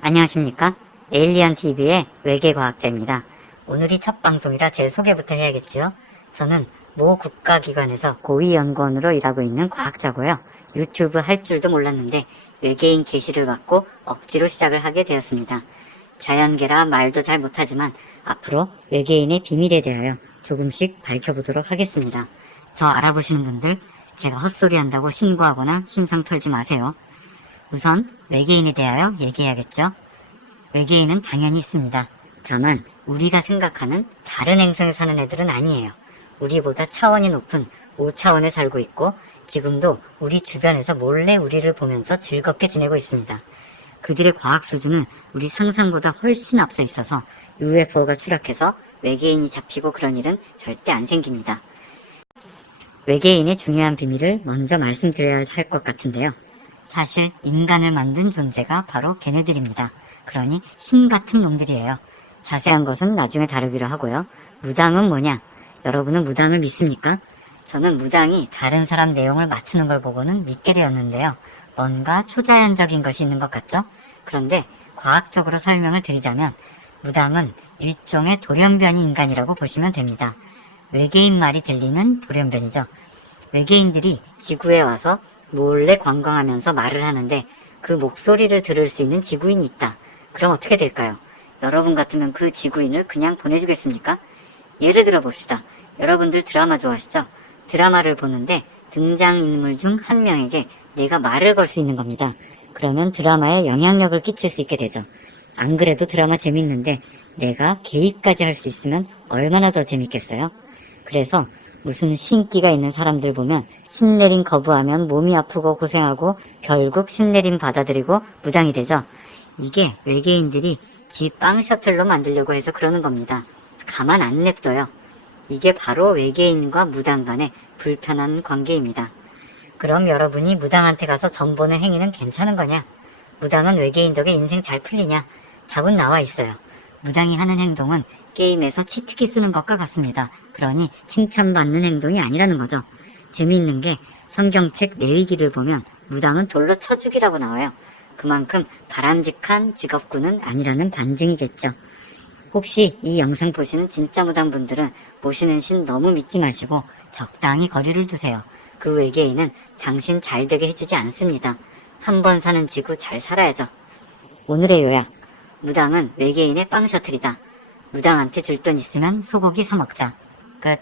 안녕하십니까? 에일리언 TV의 외계 과학자입니다. 오늘이 첫 방송이라 제 소개부터 해야겠지요? 저는 모 국가기관에서 고위 연구원으로 일하고 있는 과학자고요. 유튜브 할 줄도 몰랐는데 외계인 게시를 받고 억지로 시작을 하게 되었습니다. 자연계라 말도 잘 못하지만 앞으로 외계인의 비밀에 대하여 조금씩 밝혀보도록 하겠습니다. 저 알아보시는 분들 제가 헛소리 한다고 신고하거나 신상 털지 마세요. 우선 외계인에 대하여 얘기해야겠죠. 외계인은 당연히 있습니다. 다만 우리가 생각하는 다른 행성에 사는 애들은 아니에요. 우리보다 차원이 높은 5차원에 살고 있고 지금도 우리 주변에서 몰래 우리를 보면서 즐겁게 지내고 있습니다. 그들의 과학 수준은 우리 상상보다 훨씬 앞서 있어서 UFO가 추락해서 외계인이 잡히고 그런 일은 절대 안 생깁니다. 외계인의 중요한 비밀을 먼저 말씀드려야 할 것 같은데요. 사실 인간을 만든 존재가 바로 걔네들입니다. 그러니 신 같은 놈들이에요. 자세한 것은 나중에 다루기로 하고요. 무당은 뭐냐? 여러분은 무당을 믿습니까? 저는 무당이 다른 사람 내용을 맞추는 걸 보고는 믿게 되었는데요. 뭔가 초자연적인 것이 있는 것 같죠? 그런데 과학적으로 설명을 드리자면 무당은 일종의 돌연변이 인간이라고 보시면 됩니다. 외계인 말이 들리는 돌연변이죠. 외계인들이 지구에 와서 몰래 관광하면서 말을 하는데 그 목소리를 들을 수 있는 지구인이 있다. 그럼 어떻게 될까요? 여러분 같으면 그 지구인을 그냥 보내주겠습니까? 예를 들어 봅시다. 여러분들 드라마 좋아하시죠? 드라마를 보는데 등장인물 중 한 명에게 내가 말을 걸 수 있는 겁니다. 그러면 드라마에 영향력을 끼칠 수 있게 되죠. 안 그래도 드라마 재밌는데 내가 개입까지 할 수 있으면 얼마나 더 재밌겠어요? 그래서 무슨 신기가 있는 사람들 보면 신내림 거부하면 몸이 아프고 고생하고 결국 신내림 받아들이고 무당이 되죠. 이게 외계인들이 지 빵 셔틀로 만들려고 해서 그러는 겁니다. 가만 안 냅둬요. 이게 바로 외계인과 무당 간의 불편한 관계입니다. 그럼 여러분이 무당한테 가서 전보는 행위는 괜찮은 거냐? 무당은 외계인 덕에 인생 잘 풀리냐? 답은 나와 있어요. 무당이 하는 행동은 게임에서 치트키 쓰는 것과 같습니다. 그러니 칭찬받는 행동이 아니라는 거죠. 재미있는 게 성경책 레위기를 보면 무당은 돌로 쳐 죽이라고 나와요. 그만큼 바람직한 직업군은 아니라는 반증이겠죠. 혹시 이 영상 보시는 진짜 무당분들은 모시는 신 너무 믿지 마시고 적당히 거리를 두세요. 그 외계인은 당신 잘 되게 해주지 않습니다. 한 번 사는 지구 잘 살아야죠. 오늘의 요약. 무당은 외계인의 빵 셔틀이다. 무당한테 줄 돈 있으면 소고기 사 먹자. 끝.